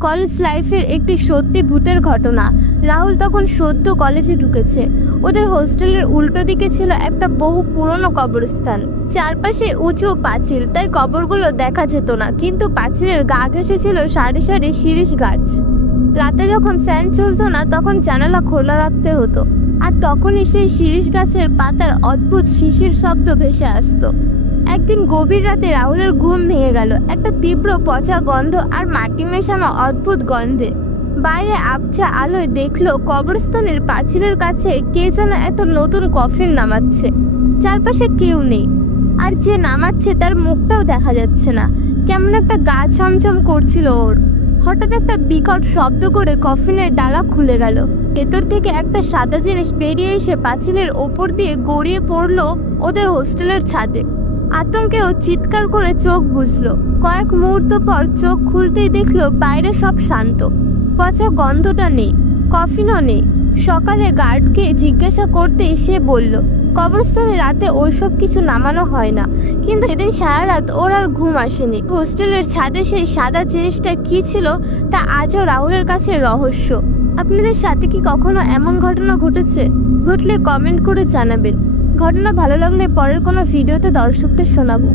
College লাইফের একটি সত্যি ভূতের ঘটনা। রাহুল তখন সদ্য কলেজে ঢুকেছে। ওদের হোস্টেলের উল্টো দিকে ছিল একটা বহু পুরনো কবরস্থান। চারপাশে উঁচু পাঁচিল, তাই কবরগুলো দেখা যেত না, কিন্তু পাঁচিলের গা ঘেঁষে ছিল সারি সারি শিরীষ গাছ। রাতে যখন ফ্যান চলতো না, তখন জানালা খোলা রাখতে হতো, আর তখনই সেই শিরীষ গাছের পাতার অদ্ভুত শিশির শব্দ ভেসে আসতো। একদিন গভীর রাতে রাহুলের ঘুম ভেঙে গেল একটা তীব্র পচা গন্ধ আর মাটি মেশানো অদ্ভুত গন্ধে। বাইরে আবছা আলোয় দেখলো কবরস্থানের পাঁচিলের কাছে কে যেন একটা নতুন কফিন নামাচ্ছে। চারপাশে কেউ নেই, আর যে নামাচ্ছে তার মুখটাও দেখা যাচ্ছে না। কেমন একটা গা ছমছম করছিল ওর। হঠাৎ একটা বিকট শব্দ করে কফিনের ডালা খুলে গেল। ভেতর থেকে একটা সাদা জিনিস বেরিয়ে এসে পাঁচিলের ওপর দিয়ে গড়িয়ে পড়লো ওদের হোস্টেলের ছাদে। আতঙ্কে ও চিৎকার করে চোখ বুঝলো। কয়েক মুহূর্ত পর চোখ খুলতেই দেখলো বাইরে সব শান্ত। পচা গন্ধটা নেই, কফিনও নেই। সকালে গার্ডকে জিজ্ঞাসা করতেই সে বলল, কবরস্থানে রাতে ওইসব কিছু নামানো হয় না। কিন্তু সেদিন সারা রাত ওর আর ঘুম আসেনি। হোস্টেলের ছাদে সেই সাদা জিনিসটা কি ছিল তা আজও রাহুলের কাছে রহস্য। আপনাদের সাথে কি কখনো এমন ঘটনা ঘটেছে? ঘটলে কমেন্ট করে জানাবেন। ঘটনা ভালো লাগলে পরের কোনো ভিডিওতে দর্শকদের শোনাবো।